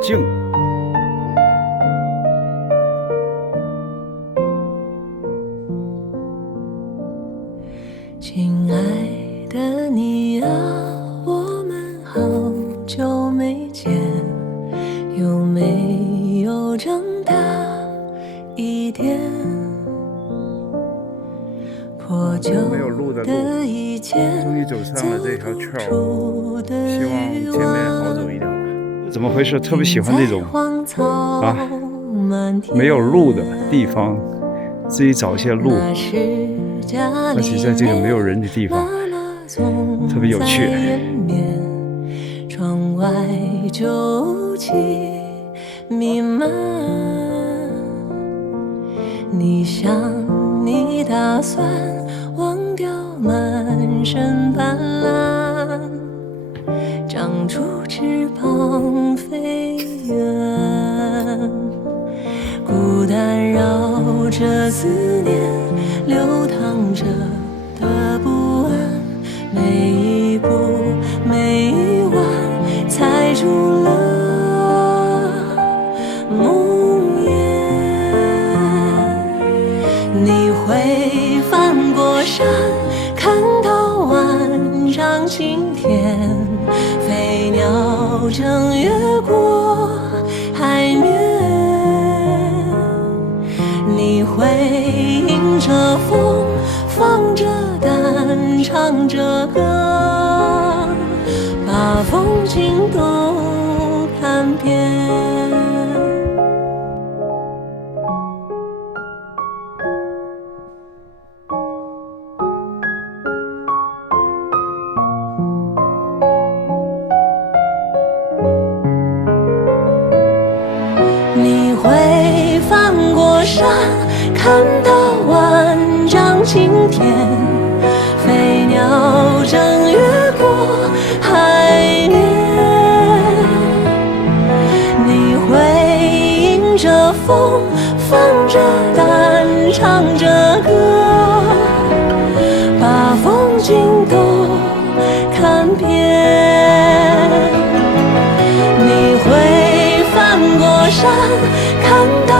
静。亲爱的你啊，我们好久没见，有没有长大一点？破旧的一切，终于走上了这条圈儿，希望前面好走一点吧。怎么回事？特别喜欢这种没有路的地方，自己找一些路，而且在这个没有人的地方，特别有趣。窗外酒气弥漫，你想你打算忘掉满身斑斓，长出翅膀飞远，孤单绕着思念流淌着的不安，每一步每一弯踩出了梦魇。你会翻过山，看到万丈青天，飞鸟正越过海面，你会迎着风，放着胆，唱着歌，把风景都看遍。你会翻过山，看到万丈青天，飞鸟正越过海面，你会迎着风，放着胆，唱着歌，把风景都看遍。你会翻过山，看到